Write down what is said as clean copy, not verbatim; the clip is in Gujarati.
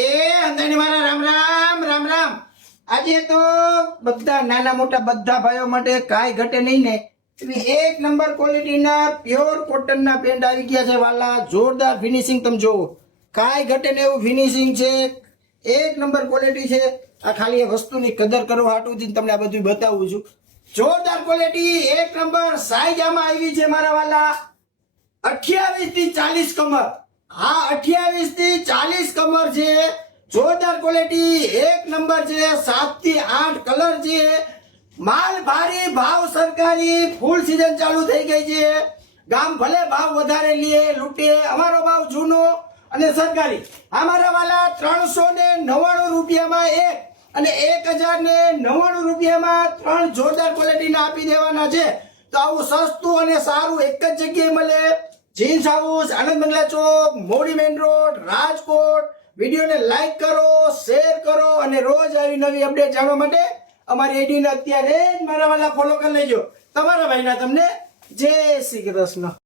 એ અંદાની મારા રામ રામ રામ રામ. આજે તો બધા નાના મોટા બધા ભાઈઓ માટે કાંઈ ઘટે નહીં ને એવી એક નંબર ક્વોલિટીના પ્યોર કોટનના પેન્ટ આવી ગયા છે વાલા. જોરદાર ફિનિશિંગ તમે જોવો, કાંઈ ઘટે ને એવું ફિનિશિંગ છે, એક નંબર ક્વોલિટી છે. આ ખાલી એ વસ્તુની કદર કરવા હાટુથી તમને આ બધું બતાવું છું. જોરદાર ક્વોલિટી, એક નંબર સાઈઝ આમાં આવી છે મારા વાલા 28 થી 40 કમર. હા, 28 થી 40 કમર છે. જોરદાર ક્વોલિટી, એક નંબર છે. 7 થી 8 કલર છે. માલ ભારી, ભાવ સરકારી, ફૂલ સીઝન ચાલુ થઈ ગઈ છે. ગામ ભલે ભાવ વધારે લે લૂંટે, અમારો ભાવ જૂનો અને સરકારી. અમારા વાલા 399 રૂપિયામાં એક અને 1099 રૂપિયામાં 3 જોરદાર ક્વોલિટીના આપી દેવાના છે. તો આવું સસ્તું અને સારું એક જ જગ્યાએ મળે. જીન્સ હાઉસ, આનંદ બંગલા ચોક, મોડી મેઇન રોડ, રાજકોટ. વિડીયોને લાઈક કરો, શેર કરો અને રોજ આવી નવી અપડેટ જાણવા માટે અમારી આઈડીને અત્યારે જ મારા વાલા ફોલો કરી લેજો. તમારા ભાઈના તમને જય શ્રી કૃષ્ણ.